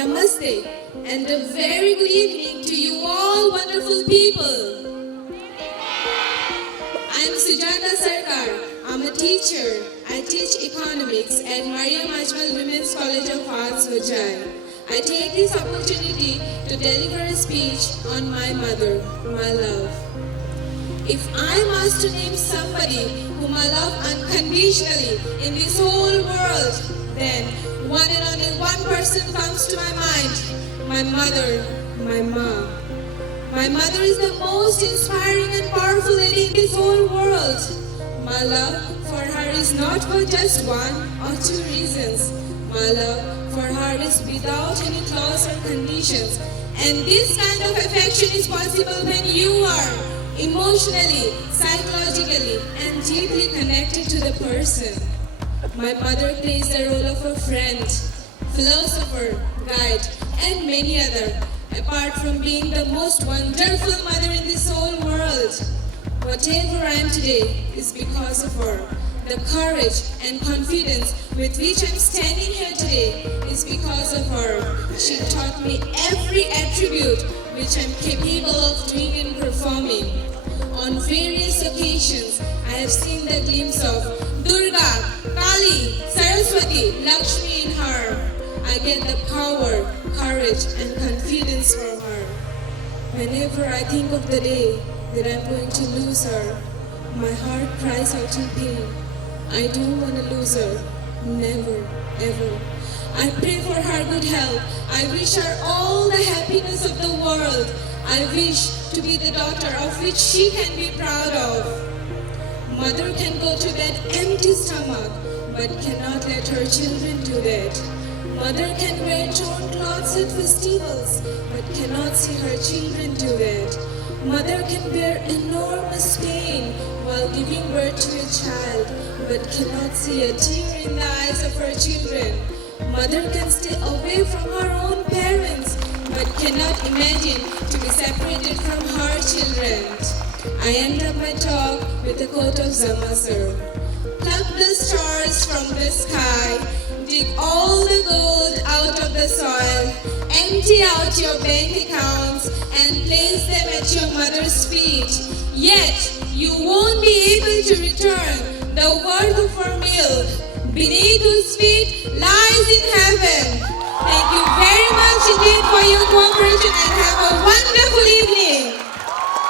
Namaste and a very good evening to you all wonderful people. I am Sujata Sarkar. I'm a teacher. I teach economics at Ajmal Women's College of Arts, Hojai. I take this opportunity to deliver a speech on my mother, my love. If I'm asked to name somebody whom I love unconditionally in this whole world, then one and only one person comes to my mind: my mother, my mom. My mother is the most inspiring and powerful lady in this whole world. My love for her is not for just one or two reasons. My love for her is without any clause or conditions. And this kind of affection is possible when you are emotionally, psychologically, and deeply connected to the person. My mother plays the role of a friend, philosopher, guide, and many other, apart from being the most wonderful mother in this whole world. Whatever I am today is because of her. The courage and confidence with which I'm standing here today is because of her. She taught me every attribute which I'm capable of doing and performing. On various occasions, I have seen the glimpse of Durga, Kali, Saraswati, Lakshmi in her. I get the power, courage, and confidence from her. Whenever I think of the day that I'm going to lose her, my heart cries out in pain. I don't want to lose her. Never, ever. I pray for her good health. I wish her all the happiness of the world. I wish to be the daughter of which she can be proud of. Mother can go to bed empty stomach, but cannot let her children do that. Mother can wear torn clothes at festivals, but cannot see her children do that. Mother can bear enormous pain while giving birth to a child, but cannot see a tear in the eyes of her children. Mother can stay away from her own parents, but cannot imagine to be separated from her children. I end up my talk with a quote of Zama sir. Pluck the stars from the sky, dig all the gold out of the soil, empty out your bank accounts and place them at your mother's feet. Yet you won't be able to return the worth of her milk. Beneath whose feet lies in heaven. Thank you very much indeed for your cooperation and have a wonderful evening.